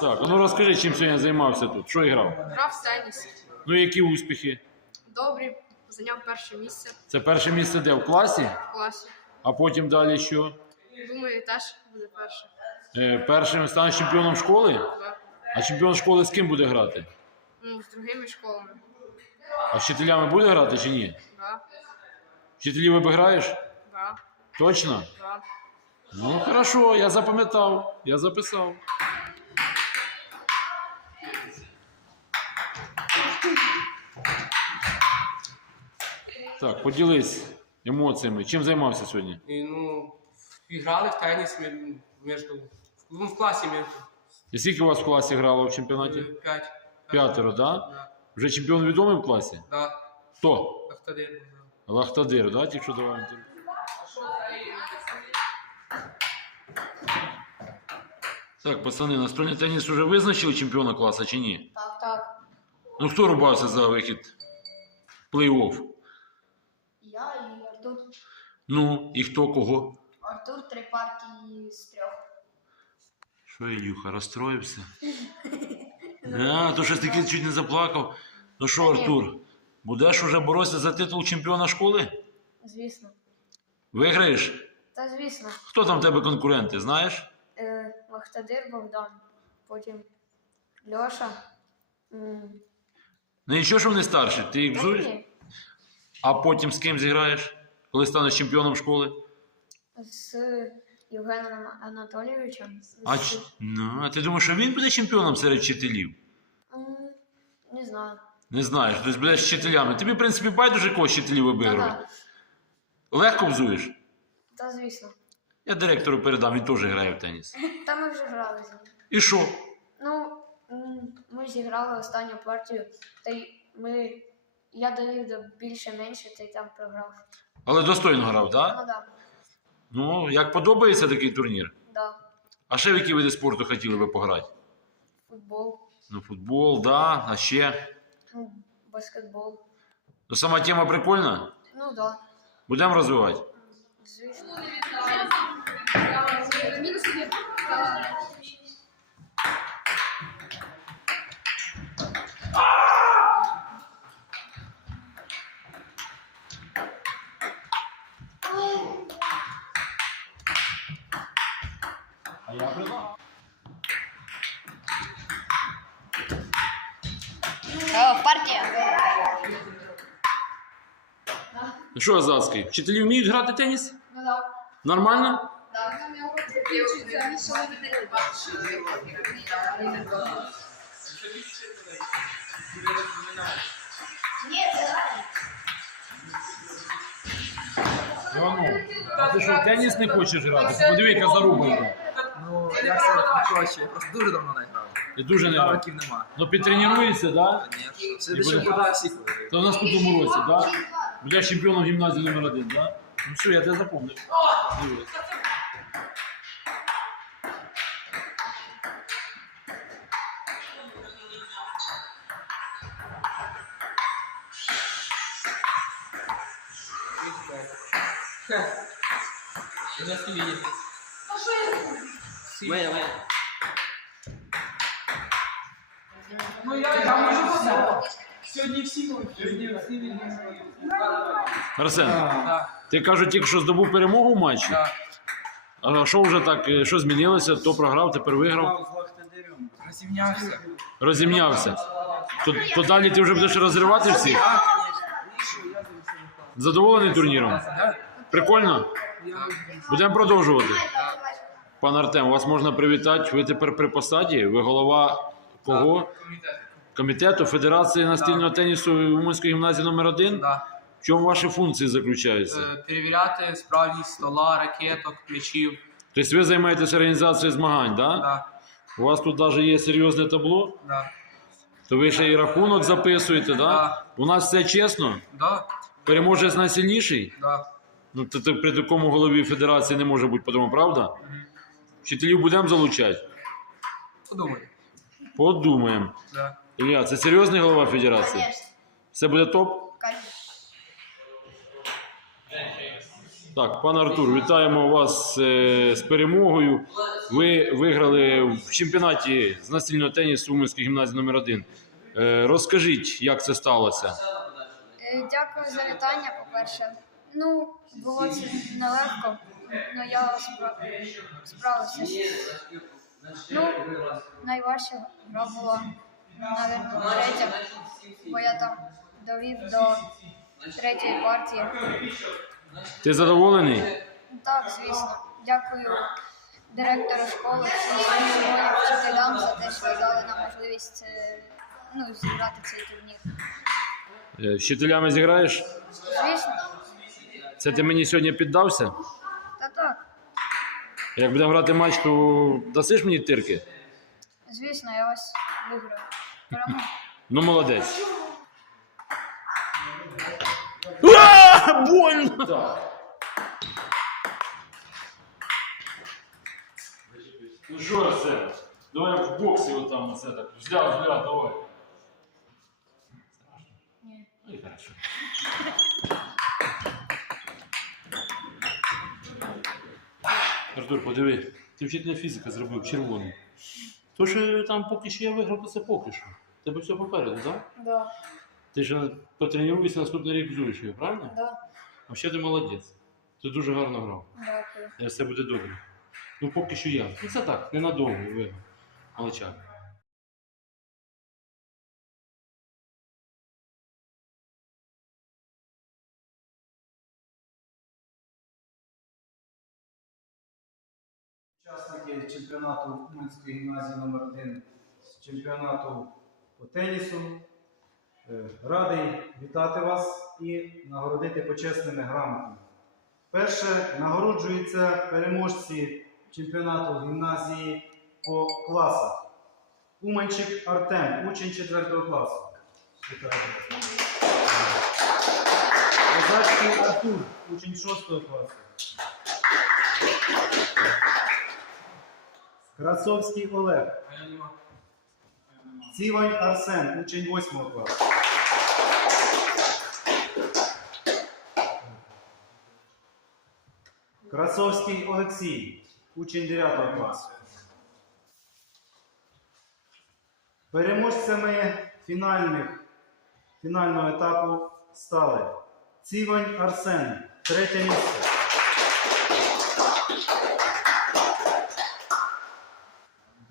Так, а ну розкажи, чим сьогодні займався тут. Що грав? Грав в теніс. Ну які успіхи? Добрий, зайняв перше місце Це перше місце де в класі, в класі. а потім далі що? Думаю, теж буде перше. Е, першим станеш чемпіоном школи? Да. А чемпіон школи з ким буде грати? Ну, з другими школами. А з вчителями буде грати чи ні? Да. Вчителів обіграєш? Да. Точно? Да. Ну, хорошо, я запам'ятав, я записав. Так, поділись емоціями. Чим займався сьогодні? И, ну, играли в теннис ме- между... Ну, в классе между І скільки у вас в класі грало в чемпіонаті? пять. П'ятеро, так? Да? Да, Вже чемпіон відомий в класі? да. Хто? Ахтадир. да. Лахтадир, да? Тільки що давав інтерв'ю. Так, пацани, настольний теніс вже визначили чемпіона класу чи ні? Так, так. Ну хто рубався за вихід плей-офф? Я і Артур. Ну, і хто кого? Артур три партії з трьох. Що, Ілюха, розстроївся? А, то щось таки чуть не заплакав. Ну що, Артур, будеш уже боротися за титул чемпіона школи? Звісно. Виграєш? Та звісно. Хто там в тебе конкуренти, знаєш? Е, Вахтадир Богдан. Потім Льоша. Ну нічого, що вони старші, ти їх взуєш? ні, А потім з ким зіграєш, коли станеш чемпіоном школи? З Євгеном Анатолійовичем. З- А, ч- ну, а ти думаєш, що він буде чемпіоном серед вчителів? М, Не знаю. Не знаєш, тобто будеш вчителями. Тобі, в принципі, байдуже кого вчителів Та-да. Легко взуєш? Та звісно. Я директору передам, він теж грає в теніс. Та ми вже грали з ним. І що? Ну, м, ми зіграли останню партію, та й ми. Я довів до більше-менше, та й там програв. Але достойно грав, так? Ну да, Ну, як подобається такий турнір? да. А ще в які види спорту хотіли би пограти? Футбол, Ну, футбол, да, а ще. ну, баскетбол. Ну, сама тема прикольна. Ну да. Будемо розвивати. А я предлагав. партія. Ну що, Азацький, вчителі вміють грати в теніс? Ну да. Нормально? Ні, це реально. А ти що, теніс не хочеш грати? Подиви, яка заруба. Ну, я все хочу, я просто дуже давно не грав. І дуже не грав. Нема. Ну підтренуєшся, да? Звісно. Все І ще буде- вода всіх. То в наступному році, да? Будеш чемпіоном гімназії номер один, да? Ну все, я тебе запомнив. Дивись. Моя, моя. Ну я, я можу все. Сьогодні всі сьогодні всі Арсен, Да, ти кажуть, тільки що здобув перемогу в матчі. да. А що вже так, е, що змінилося? То програв, тепер виграв. Розімнявся. розімнявся. То, то далі ти вже будеш розривати всіх? Так. Задоволений турніром? Прикольно? Будемо продовжувати. Пан Артем, вас можна привітати. Ви тепер при посаді. Ви голова кого? Комітету Федерації настільного тенісу Уманської гімназії номер 1 Да. В чому ваші функції заключаються? Е, Перевіряти справність стола, ракеток, м'ячів. Тобто ви займаєтесь організацією змагань, так? Да? Да, У вас тут навіть є серйозне табло, да, то ви ще і рахунок записуєте, так? Да? Да. У нас все чесно. да, Переможець найсильніший. да. Ну, то, то при такому голові федерації не може бути по-тому, правда? Вчителів будемо залучати? Подумай. Подумаємо. Да. Ілля, це серйозний голова федерації? Конечно. Все буде топ? Конечно. Так, пане Артур, вітаємо вас е, з перемогою. Ви виграли в чемпіонаті з настільного тенісу Уманської гімназії номер 1 Розкажіть, як це сталося? Е, Дякую за вітання, по-перше. Ну, було це нелегко, але я спра- справився. Ну, найважча гра була, мабуть, третя, бо я там довів до третьої партії. Ти задоволений? Так, звісно. Дякую директору школи, всім вчителям за те, що дали нам можливість е, ну, зіграти цей турнір. Е, З вчителями зіграєш? Звісно, Це ти мені сьогодні піддався? та так. Як будемо грати матч, то дасиш мені тирки? Звісно, я вас виграю. Перемогу. Ну, молодець. Больно! Ну що це? Давай в боксі отам оце так. Взгляд, взгляд, давай. Ні. Ну і хорошо. Артур, подиви, ти вчителя фізика зробив червоним. То, що там поки що я виграв, то це поки що. Тебе все попереду, так? Да, Ти ж потренуєшся наступний рік його, правильно? да, А ще ти молодець. Ти дуже гарно грав. дякую. І все буде добре. Ну поки що я. Ну це так, ненадовго виграв. Молодчак. Учасники чемпіонату Уманської гімназії номер 1 з чемпіонату по тенісу. Е, Радий вітати вас і нагородити почесними грамотами. Перше нагороджуються переможці чемпіонату гімназії по класах. Уманчик Артем, учень 4 класу. Вітаю. Козацький Артур, учень 6 класу. Красовський Олег. Цівань Арсен, учень 8 класу. Красовський Олексій, учень 9 класу. Переможцями фінальних, фінального етапу стали Цівань Арсен, третє місце.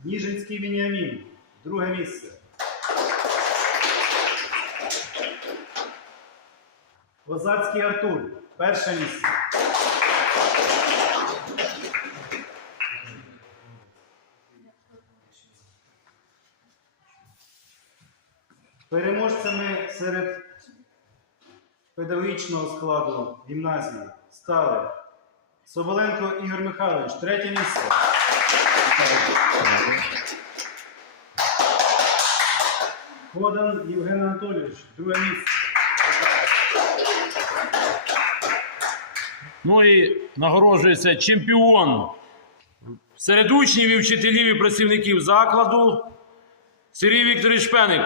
Ніжинський Веніамін, друге місце. Козацький Артур, перше місце. Переможцями серед педагогічного складу гімназії стали Соболенко Ігор Михайлович, третє місце. Кодан Євген Анатолійович, друге місце. Ну і нагороджується чемпіон серед учнів і вчителів і працівників закладу Сергій Вікторович Пеник.